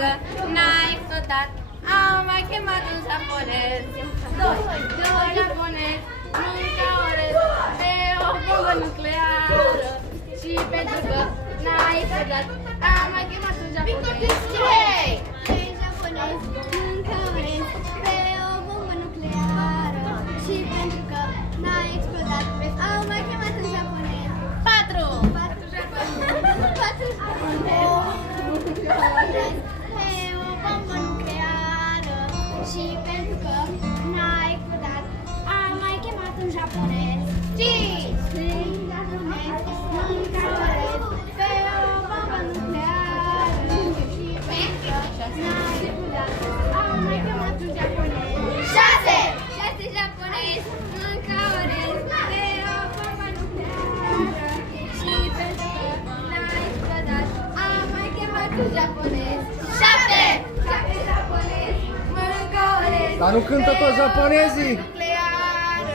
că n-ai explodat. Am mai chemat un japonez. Doi japonezi mâncă orez pe o bombă nucleară. Și pentru că n-ai explodat, am mai chemat un japonez. Doi japonezi mâncă orez pe o bombă nucleară. Și pentru că n-ai explodat, am mai chemat un japonez. Patru japonezi pe o bombă nucleară. Și pentru că n-ai explodat, am mai chemat un japonez. Cinci japonezi mâncă orez pe o bombă nucleară. Și pentru că n-ai explodat, am mai chemat un japonez. Șase japonezi mâncă orez pe o bombă nucleară. Și pentru că n-ai explodat, am mai chemat un japonez. Șapte japonezi mâncă orez. Dar nu cântă toți japonezii! Nucleară.